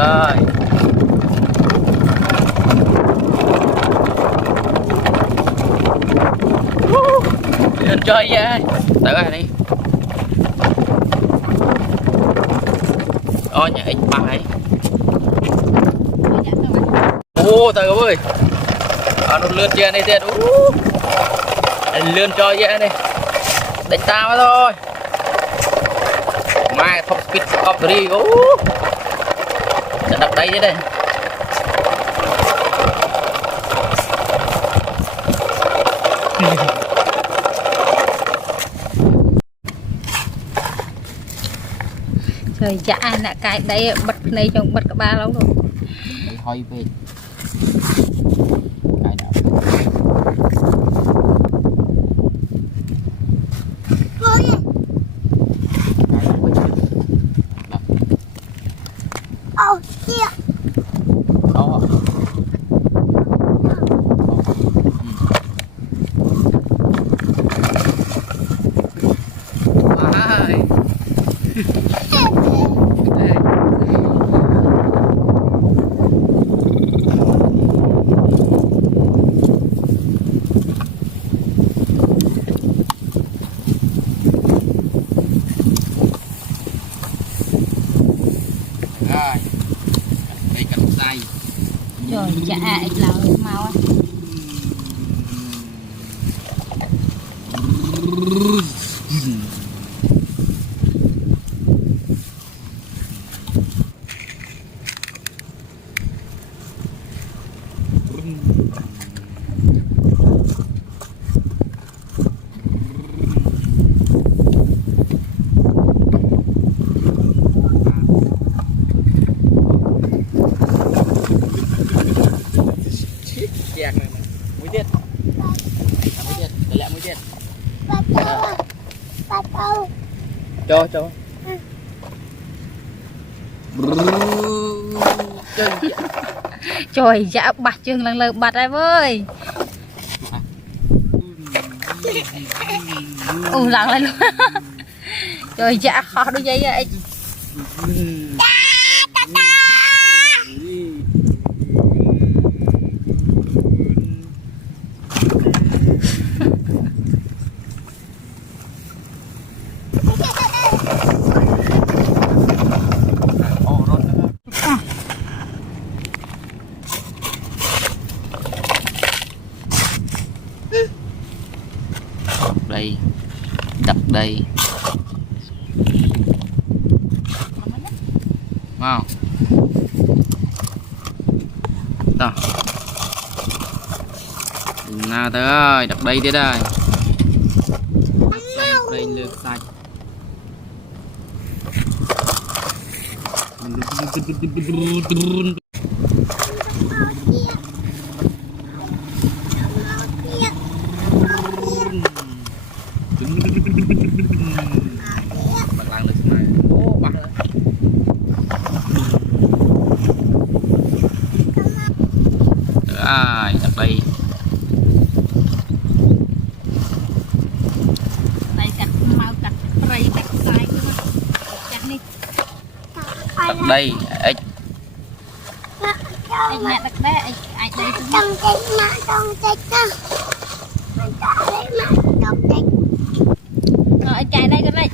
ơi. Lên chơi ra tự rồi đi. Ôi nhà x ba ấy. Ô tự ơi. Nó lươn chơi này tiền. Lươn cho ra đi. Đánh ta mà thôi. Mai top speed up đi. Đã đặt đây chứ đây. Trời dạ nè cái đây bật này trong bật cả ba lâu rồi. Đây hơi về. Cái nào. Đây cần tay. Trời dạ ít lâu mau á. Chèn này mũi tiết. Mũi tiết, để lại mũi tiết. Cho. Trời dạ bạch chương lần lượt bạch ai với. Lần lên luôn. Trời dạ khó đôi giây vậy. Đây, đặt đây. Wow. Đó. Nào tới ơi, đặt đây tới đây. Đây lược sạch. Bạn làm được này. Ô, bắt rồi. Rồi, đặt đây. Đây cắt mau cắt rây cắt sai cắt đi. Đặt đây, Anh mẹ đặt đây, anh đây trong tích mà trong tích đó. Mình trả lấy mà trong tích. Rồi chạy đây cái này.